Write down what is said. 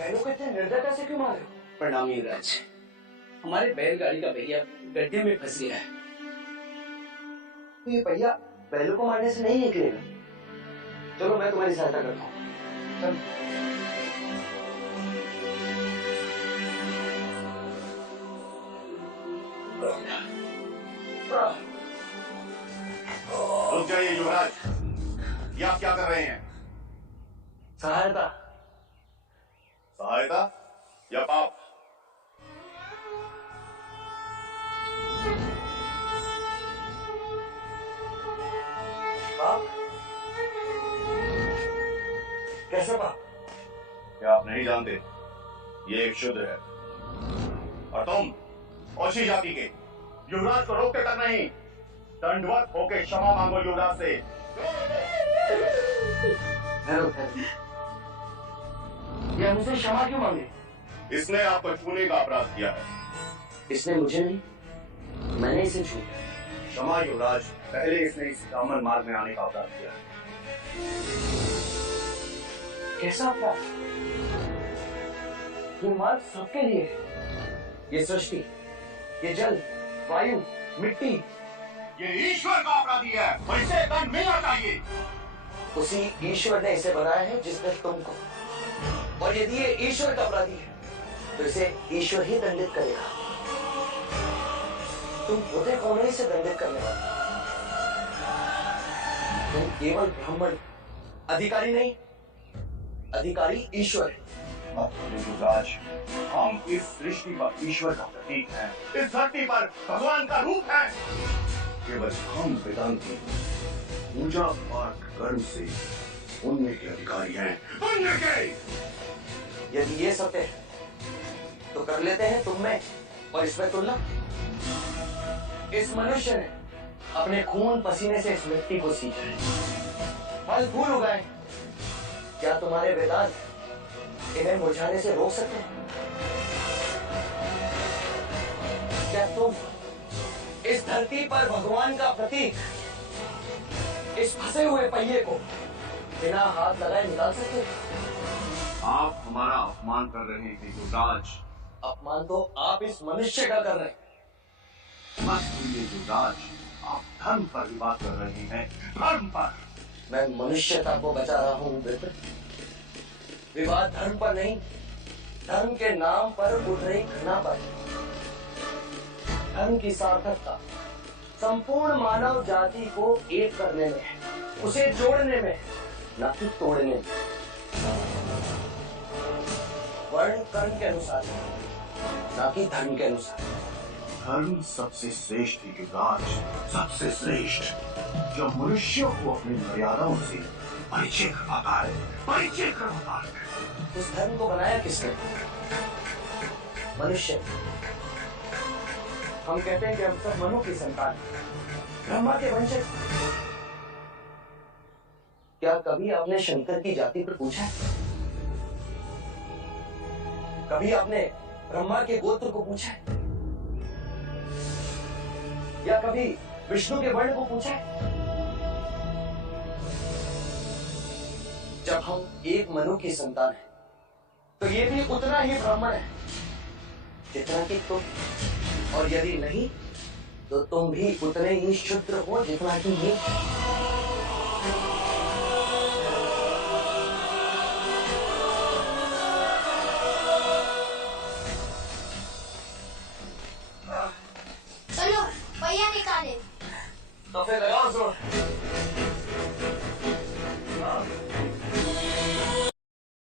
बैलों को इतने निर्दयता से क्यों मार रहे हो? प्रणाम युवराज, हमारे बैलगाड़ी का पहिया गड्ढे में फंस गया है। तो ये पहिया बैलों को मारने से नहीं निकलेगा। चलो मैं तुम्हारी सहायता करता हूँ। चल। रुक जाइए युवराज, ये आप क्या कर रहे हैं? सहायता। सहायता या पाप? पाप? कैसे पाप? क्या आप नहीं जानते? ये एक शूद्र है और तुम औशी जाति के युवराज को रोकते तक नहीं, दंडवत होके क्षमा मांगो युवराज से। ये हमसे क्षमा क्यों मांगे? इसने आपको छूने का अपराध किया है। इसने मुझे नहीं, मैंने इसे छू। क्षमा युवराज, पहले इसने इस ब्राह्मण मार्ग में आने का अपराध किया है। कैसा अपराध? ये मार्ग सबके लिए है। ये सृष्टि, ये जल, वायु, मिट्टी, ये ईश्वर का अपराधी है और इसे दंड मिलना चाहिए। उसी ईश्वर ने इसे बनाया है जिसने तुमको, और यदि ये ईश्वर का अपराधी है तो इसे ईश्वर ही दंडित करेगा। तुम होते कौन हो इसे दंडित करने वाले? तुम केवल ब्राह्मण, अधिकारी नहीं, अधिकारी ईश्वर है। युवराज, हम इस सृष्टि पर ईश्वर का प्रतीक हैं, इस धरती पर भगवान का रूप है। केवल हम वेदांती पूजा पाठ कर्म से पुण्य के अधिकारी हैं। पुण्य के! यदि ये सत्य है तो कर लेते हैं तुम में और इसमें तुलना। इस मनुष्य ने अपने खून पसीने से इस मिट्टी को सींचा है, फल फूल उगाए। क्या तुम्हारे वेदांत इन्हें मुरझाने से रोक सकते हैं? क्या तुम इस धरती पर भगवान का प्रतीक, इस फंसे हुए पहिए को बिना हाथ लगाए निकाल सकते हो? आप हमारा अपमान कर रहे हैं युवराज। अपमान तो आप इस मनुष्य का कर रहे हैं। मत भूलिए युवराज, आप धर्म पर ही बात कर रहे हैं, धर्म पर। मैं मनुष्यता को बचा रहा हूँ मित्र। विवाद धर्म पर नहीं, धर्म के नाम पर उठ रही घृणा पर। धर्म की सार्थकता संपूर्ण मानव जाति को एक करने में है, उसे जोड़ने में, न कि तोड़ने में। वर्ण कर्म के अनुसार, न कि धर्म के अनुसार। धर्म सबसे श्रेष्ठ है युवराज, सबसे श्रेष्ठ, जो मनुष्यों को अपनी मर्यादाओं से परिचय करवाता है, परिचय करवाता है। उस धर्म को बनाया किसने? मनुष्य। हम कहते हैं कि हम सब मनु की संतान, ब्रह्मा के वंशज। क्या कभी आपने शंकर की जाति पर पूछा है? कभी आपने ब्रह्मा के गोत्र को पूछा है? या कभी विष्णु के वर्ण को पूछा है? जब हम एक मनु की संतान हैं, तो ये भी उतना ही ब्राह्मण है जितना कि तुम, और यदि नहीं तो तुम भी उतने ही शूद्र हो जितना कि ये। चलो पहिया निकाले। तो फिर लगाओ जोर।